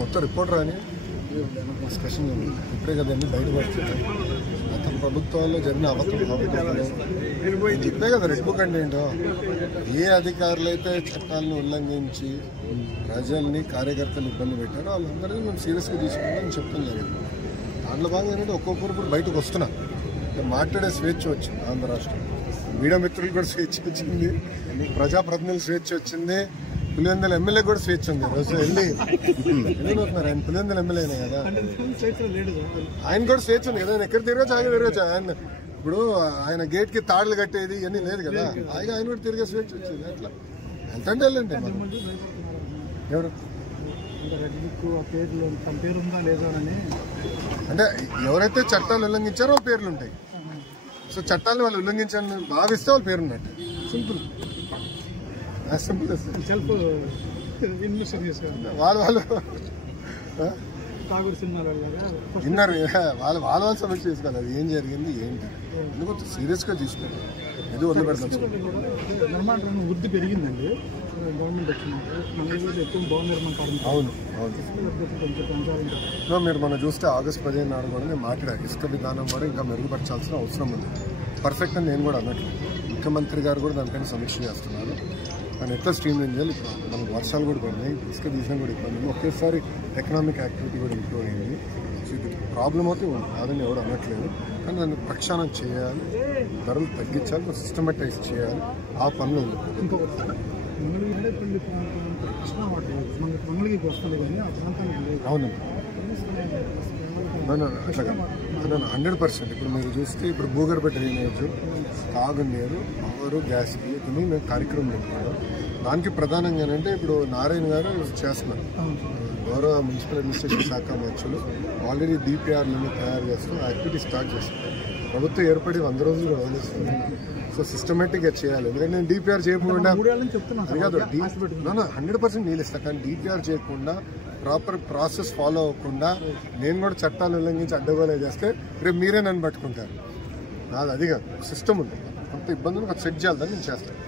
మొత్తం రిపోర్ట్ రాని డిస్కషన్ ఇప్పుడే కదండి బయటపడుతుంది. గత ప్రభుత్వాల్లో జరిగిన అబద్ధాలు ఇప్పుడే కదా రెడ్ బుక్ అంటే ఏంటో. ఏ అధికారులు అయితే చట్టాలను ఉల్లంఘించి ప్రజల్ని కార్యకర్తలు ఇబ్బంది పెట్టారో వాళ్ళందరినీ మేము సీరియస్గా తీసుకుంటామని చెప్తాం జరిగింది. దాంట్లో భాగంగా ఏంటంటే ఒక్కొక్కరు ఇప్పుడు బయటకు వస్తున్నారు. మాట్లాడే స్వేచ్ఛ వచ్చింది ఆంధ్ర రాష్ట్రం. మీడియా మిత్రులు కూడా స్వేచ్ఛ వచ్చింది, ప్రజాప్రతినిధులు స్వేచ్ఛ వచ్చింది, పులివెందుల ఎమ్మెల్యే కూడా స్వేచ్ఛ ఉంది. రోజు వెళ్ళి అవుతున్నారు ఆయన పులివెందుల ఎమ్మెల్యేనే కదా, ఆయన కూడా స్వేచ్ఛ ఉంది కదా. ఆయన ఎక్కడ తిరగచ్చు, ఆయన తిరగచ్చు. ఆయన ఇప్పుడు ఆయన గేట్ కి తాడులు కట్టేది ఇవన్నీ లేదు కదా, ఆయన కూడా తిరిగే స్వేచ్ఛ వచ్చింది. అట్లా ఎంతంటే వెళ్ళండి. ఎవరు అంటే ఎవరైతే చట్టాలు ఉల్లంఘించారో వాళ్ళ పేర్లు ఉంటాయి. సో చట్టాలను వాళ్ళు ఉల్లంఘించాలని భావిస్తే వాళ్ళ పేరు ఉన్నట్టు. సింపుల్ వాళ్ళు విన్నారు. వాళ్ళ సమస్య చేసుకోవాలి. అది ఏం జరిగింది ఏంటి ఎందుకు సీరియస్గా తీసుకోవాలి. ఇది వదిలిపెడతాం. వృద్ధి పెరిగిందండి గవర్నమెంట్ వచ్చింది. అవును మీరు మనం చూస్తే ఆగస్టు 15 నాడు కూడా నేను మాట్లాడాను. ఇసుక విధానం కూడా ఇంకా మెరుగుపరచాల్సిన అవసరం ఉంది. పర్ఫెక్ట్ అని నేను కూడా అన్నట్లేదు. ముఖ్యమంత్రి గారు కూడా దానిపైన సమీక్ష చేస్తున్నారు. కానీ ఎట్లా స్ట్రీమ్లైన్ చేయాలి. ఇప్పుడు మనకు వర్షాలు కూడా పడినాయి, ఇసుక తీసిన కూడా ఇబ్బంది, ఒకేసారి ఎకనామిక్ యాక్టివిటీ కూడా ఇంప్రూవ్ అయింది. సో ఇది ప్రాబ్లం అయితే ఉంది, కాదని ఎవరు అనట్లేదు. కానీ దాన్ని ప్రక్షాళన చేయాలి, ధరలు తగ్గించాలి, సిస్టమేటైజ్ చేయాలి. ఆ పనులు ఉంది. అవును అట్లా 100%. ఇప్పుడు మీరు చూస్తే ఇప్పుడు భూగర్భ డ్రైనేజ్, తాగునీరు, పవరు, గ్యాస్ ఇవన్నీ మేము కార్యక్రమం పెట్టుకున్నాం. దానికి ప్రధానంగా ఏంటంటే ఇప్పుడు నారాయణ గారు చేస్తున్నారు. గౌరవ మున్సిపల్ అడ్మినిస్ట్రేషన్ శాఖ మంత్రులు ఆల్రెడీ డిపిఆర్లను తయారు చేస్తూ యాక్టివిటీ స్టార్ట్ చేస్తున్నారు. ప్రభుత్వం ఏర్పడి 100 రోజులు అవనిస్తుంది. సో సిస్టమేటిక్గా చేయాలి. ఎందుకంటే నేను డిపిఆర్ చేయకుండా అది కాదు, 100% నీళ్ళు ఇస్తాను. కానీ డిపిఆర్ చేయకుండా ప్రాపర్ ప్రాసెస్ ఫాలో అవ్వకుండా నేను కూడా చట్టాలు ఉల్లంఘించి అడ్డగోలే చేస్తే రేపు మీరే నన్ను పట్టుకుంటారు. నాది అది కాదు, సిస్టమ్ ఉంది. కొంత ఇబ్బందులు సెట్ చేయాలని నేను చేస్తాను.